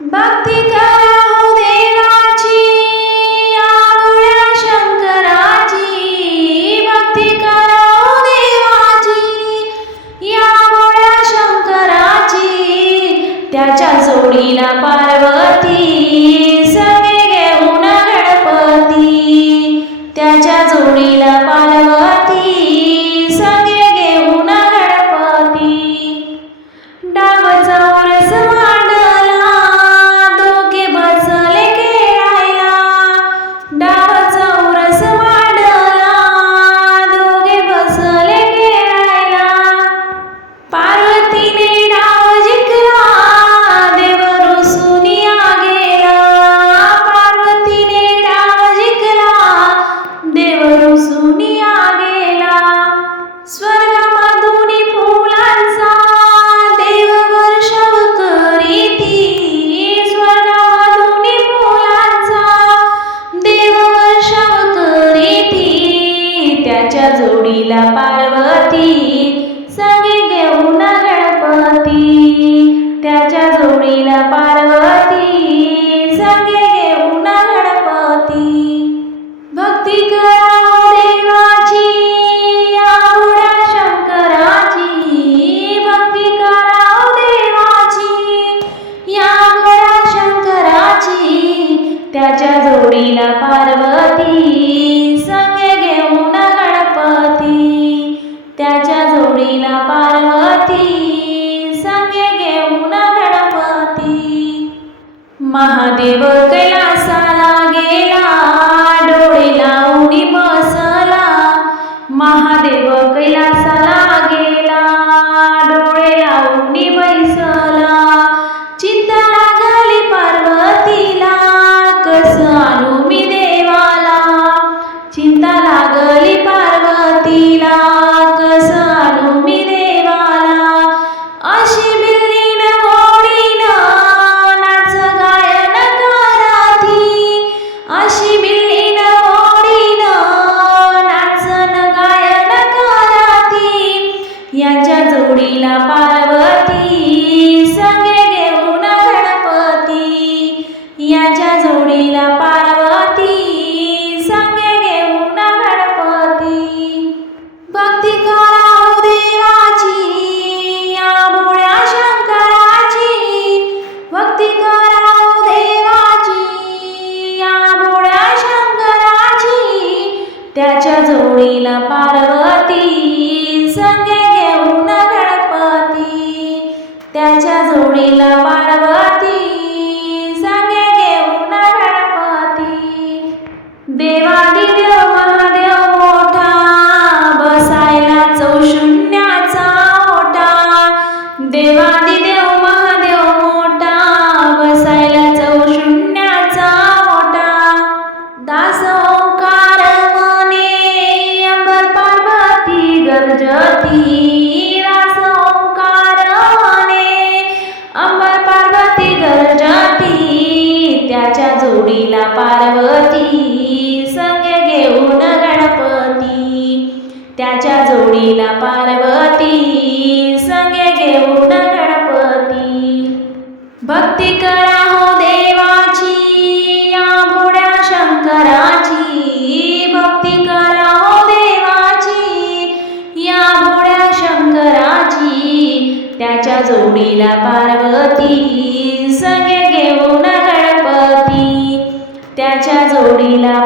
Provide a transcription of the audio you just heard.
भक्ती करा हो देवाची या भोळ्या शंकराची, भक्ती करा हो देवाची या भोळ्या शंकराची। त्याच्या जोडीला पार्वती सगळे घेऊन गणपती, त्याच्या जोडीला पार्वती सगळे घेऊन गणपती। डाव चौरस मांडला दोघे बसले खेळायला, डाव चौरस मांडला दोघे बसले खेळायला। पार्वतीने डाव जिंकला देव रुसून गेला, पार्वतीने डाव जिंकला देव रुसून गेला। स्वर्गामधून फुलांचा देव वर्षाव करीती, स्वर्गामधून फुलांचा देव वर्षाव करीती। त्याच्या जोडीला पार्वती सगळे घेऊन गणपती, त्याच्या जोडीला पार्वती सगळे घेऊन गणपती। भक्ती करा हो देवाची या भोळ्या शंकराची, भक्ती करा हो देवाची या भोळ्या शंकराची। त्याच्या जोडीला पार्वती सगळे घेऊन गणपती, त्याच्या जोडीला पार्वती सगळे घेऊन गणपती। महादेव कैलासाला गेला डोळे लावून बसला, महादेव कैलासाला गेला डोळे लावून बसला। चिंता लागली पार्वतीला कसं आणू मी देवाला, चिंता लागली पार्वतीला कसं आणू मी देवाला। अशी बिल्लीन घोडीन नाच गायन कराती, अशी बिल्लीन घोडीन नाचन गायन कराती। याच्या जोडीला पार्वती सगळे घेऊन गणपती, याच्या जोडीला पार्वती सगळे घेऊन गणपती। भक्ती करा हो देवाची या भोळ्या शंकराची, भक्ती करा हो देवाची या भोळ्या शंकराची। त्याच्या जोडीला पार्वती सगळे घेऊन गणपती, त्याच्या जोडीला पार्वती सगळे घेऊन गणपती। देवादिदेव महादेव मोठा बसायला चौशून्याचा ओटा, देवादिदेव महादेव मोठा बसायला चौशून्याचा ओटा। दास ओंकार म्हणे अंबर पार्वती गर्जती, दास ओंकार म्हणे अंबर पार्वती गर्जती। त्याच्या जोडीला पार्वती सगळे घेऊन गणपती, त्याच्या जोडीला पार्वती सगळे घेऊन गणपती। भक्ती करा हो देवाची या भोळ्या शंकराची, भक्ती करा हो देवाची या भोळ्या शंकराची। त्याच्या जोडीला पार्वती सगळे घेऊन गणपती, त्याच्या जोडीला